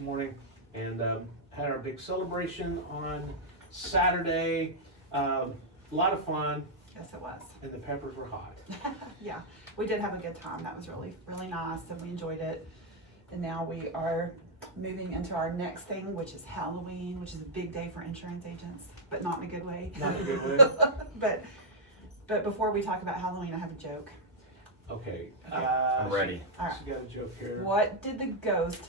morning and had our big celebration on Saturday. A lot of fun, Yes, it was. and the peppers were hot. Yeah, we did have a good time. That was really, really nice, and we enjoyed it. And now we are moving into our next thing, which is Halloween, which is a big day for insurance agents, but not in a good way. Not in a good way. But before we talk about Halloween, I have a joke. Okay. I'm ready. All right. She got a joke here. What did the ghost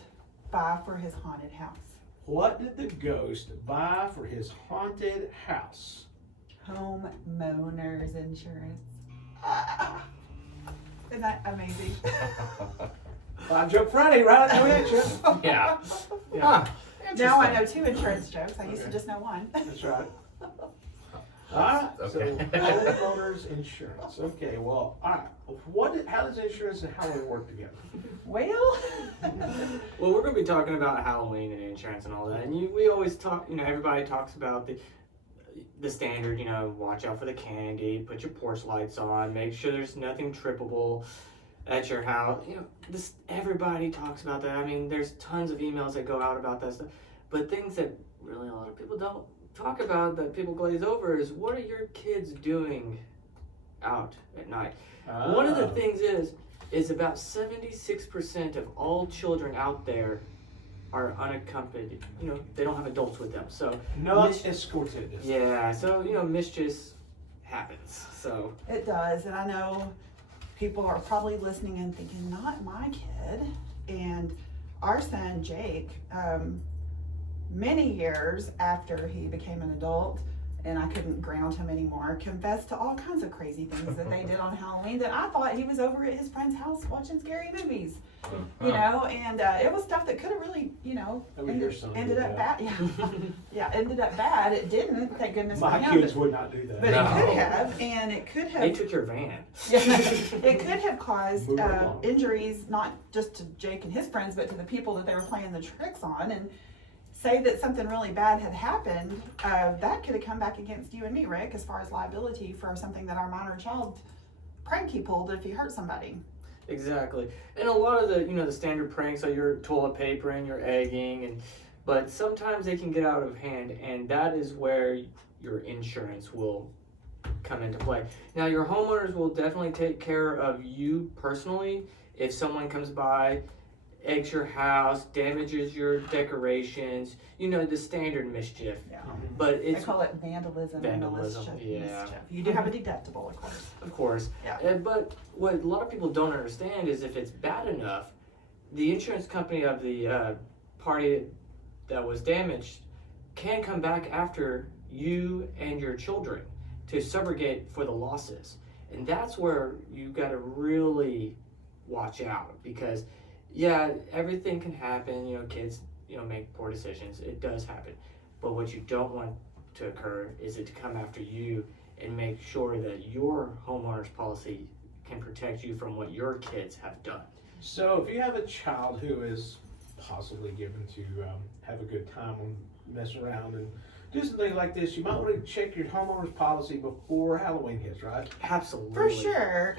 buy for his haunted house? What did the ghost buy for his haunted house? Homeowners insurance. Isn't that amazing? Well, Joke Friday, right? No answer. Yeah. Yeah. Now I know two insurance jokes. I used to Okay. just know one. That's right. Alright, Okay. so homeowners insurance. Okay, well, alright. How does insurance and Halloween work together? Well, Well, we're going to be talking about Halloween and insurance and all that. And we always talk, everybody talks about the standard, watch out for the candy, put your porch lights on, make sure there's nothing trippable at your house. Everybody talks about that. I mean, there's tons of emails that go out about that stuff. But things that really a lot of people don't talk about, that people glaze over, is what are your kids doing out at night? One of the things is about 76% of all children out there are unaccompanied. They don't have adults with them. So Not escorted. yeah, so mischief happens. So it does, and I know people are probably listening and thinking, not my kid. And our son, Jake, many years after he became an adult and I couldn't ground him anymore, confessed to all kinds of crazy things that they did on Halloween that I thought he was over at his friend's house watching scary movies, and it was stuff that could have really, That was your son ended did up that. bad. Yeah, ended up bad. It didn't, thank goodness for My him. kids would not do that. But No. it could have, and it could have. they took your van. It could have caused Move along. injuries, not just to Jake and his friends, but to the people that they were playing the tricks on. And say that something really bad had happened, that could have come back against you and me, Rick, as far as liability for something that our minor child prank he pulled if he hurt somebody. Exactly. And a lot of the standard pranks are your toilet paper and your egging, but sometimes they can get out of hand, and that is where your insurance will come into play. Now, your homeowners will definitely take care of you personally if someone comes by, eggs your house, damages your decorations, the standard mischief. Yeah. But I it's call it vandalism and Vandalism, mischief. yeah. You do have a deductible, of course. Of course. Yeah. But what a lot of people don't understand is if it's bad enough, the insurance company of the party that was damaged can come back after you and your children to subrogate for the losses. And that's where you got to really watch out, because everything can happen. Kids, make poor decisions. It does happen. But what you don't want to occur is it to come after you and make sure that your homeowner's policy can protect you from what your kids have done. So if you have a child who is possibly given to have a good time and mess around and do something like this, you might want to check your homeowner's policy before Halloween hits, right? Absolutely. For sure,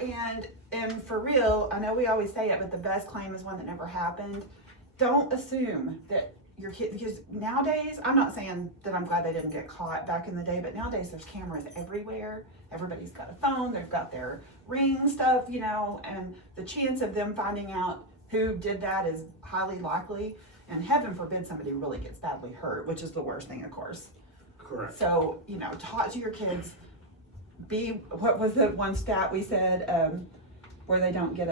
and for real, I know we always say it, but the best claim is one that never happened. Don't assume that your kid, because nowadays, I'm not saying that I'm glad they didn't get caught back in the day, but nowadays there's cameras everywhere. Everybody's got a phone, they've got their ring stuff, and the chance of them finding out who did that is highly likely, and heaven forbid somebody really gets badly hurt, which is the worst thing, of course. Correct. So, talk to your kids. What was the one stat we said, where they don't get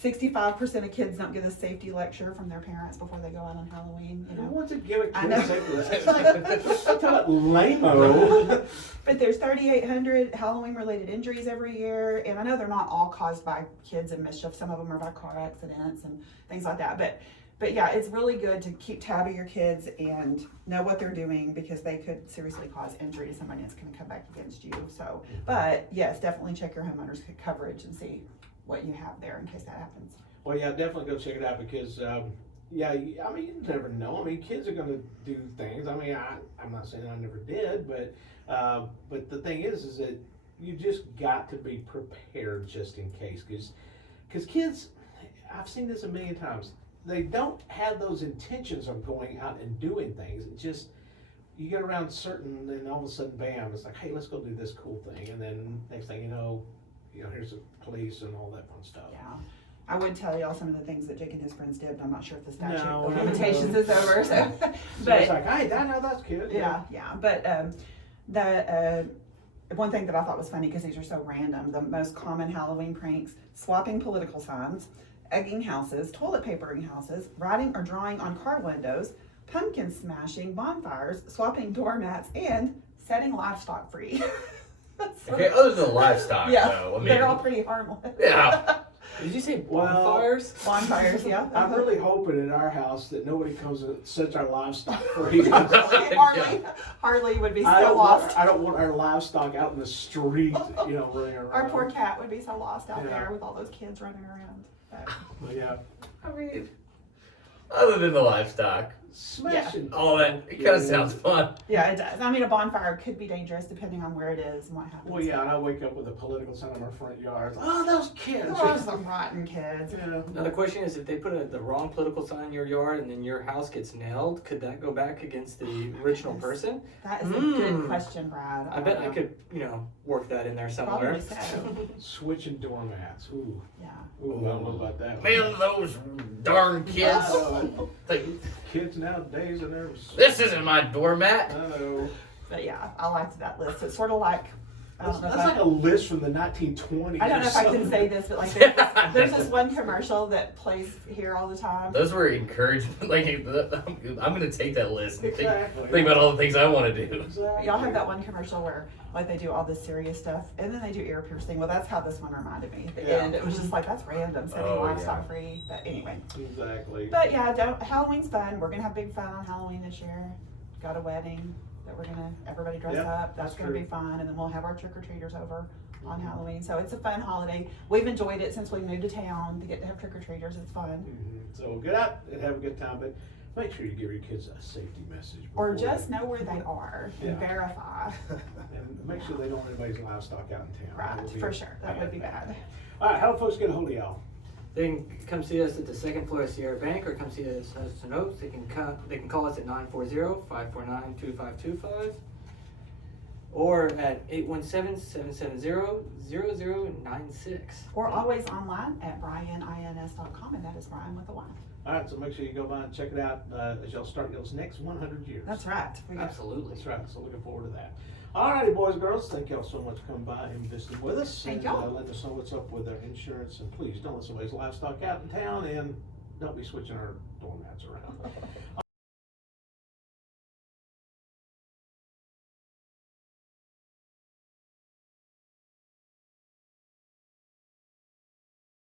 65% of kids don't get a safety lecture from their parents before they go out on Halloween, Who wants to give a I kid know. a safety lesson? It's like lame-o. But there's 3,800 Halloween-related injuries every year, and I know they're not all caused by kids and mischief. Some of them are by car accidents and things like that. But yeah, it's really good to keep tab of your kids and know what they're doing, because they could seriously cause injury to somebody that's going to come back against you. So, but yes, definitely check your homeowner's coverage and see what you have there in case that happens. Well, yeah, definitely go check it out, because, you never know. Kids are going to do things. I'm not saying I never did, but the thing is that you just got to be prepared just in case, because kids, I've seen this a million times. they don't have those intentions of going out and doing things. It just, you get around certain, and all of a sudden, bam, it's like, hey, let's go do this cool thing, and then next thing you know, here's the police and all that fun stuff. Yeah. I would tell y'all some of the things that Jake and his friends did, but I'm not sure if the statute No, of no. limitations is over, so. So But, it's like, hey, I know that's cute. yeah, but, one thing that I thought was funny, because these are so random, the most common Halloween pranks: swapping political signs, egging houses, toilet papering houses, writing or drawing on car windows, pumpkin smashing, bonfires, swapping doormats, and setting livestock free. So, Okay, other than livestock, yeah, though, I mean, they're all pretty harmless. yeah. Did you say Well, bonfires? Bonfires, yeah. I'm really hoping in our house that nobody comes and sets our livestock free. Harley would be I so don't lost. want, I don't want our livestock out in the street, running around. Our poor cat would be so lost out Yeah. there with all those kids running around. But, But yeah, I mean, other than the livestock, smashing. all that, it kind of sounds fun. yeah, it does. I mean, a bonfire could be dangerous depending on where it is and what happens. Well, yeah, and I wake up with a political sign in our front yard. Oh, those kids. Oh, some rotten kids. Yeah. Now the question is, if they put the wrong political sign in your yard and then your house gets nailed, could that go back against the original person? That is a good question, Brad. I bet I don't know. could, work that in there somewhere. Probably so. Switching doormats. Ooh. Yeah. Ooh, I don't know about that. Man, those darn kids. Oh, Like, kids nowadays and they're. this isn't my doormat. Oh. But yeah, I liked that list. It's sort of like, I don't know That's if like a list from the 1920s. I don't know if I can say this, but like there's this one commercial that plays here all the time. Those were encouragement. Like, I'm going to take that list and Exactly. think about all the things I want to do. Exactly. Y'all have that one commercial where like they do all this serious stuff and then they do ear piercing. Well, that's how this one reminded me. At the Yeah. end, it was just like, that's random, setting Oh, livestock yeah. free. But anyway. Exactly. But yeah, Halloween's fun. We're gonna have big fun on Halloween this year. Got a wedding that we're gonna everybody dress Yeah, up. That's that's gonna true. be fun, and then we'll have our trick or treaters over on Halloween. So it's a fun holiday. We've enjoyed it since we moved to town to get to have trick or treaters. It's fun. Mhm. So get out and have a good time, but make sure you give your kids a safety message. Or before just know where they are and Yeah. verify. and make sure they don't have anybody's livestock out in town. That Right, would be for sure. That would be bad. All right, how do folks get a hold of y'all? They can come see us at the Second Floor Ciera Bank or come see us at Hudson Oaks. They can call us at 940-549-2525 or at 817-770-0096. Or always online at brianins.com, and that is Brian with a Y. All right, so make sure you go by and check it out as y'all start those next 100 years. That's right. We got Absolutely. That's right. So looking forward to that. All righty, boys and girls. Thank y'all so much for coming by and visiting with us. Thank and, y'all. letting us know what's up with our insurance. And please don't let somebody's livestock out in town, and don't be switching our doormats around.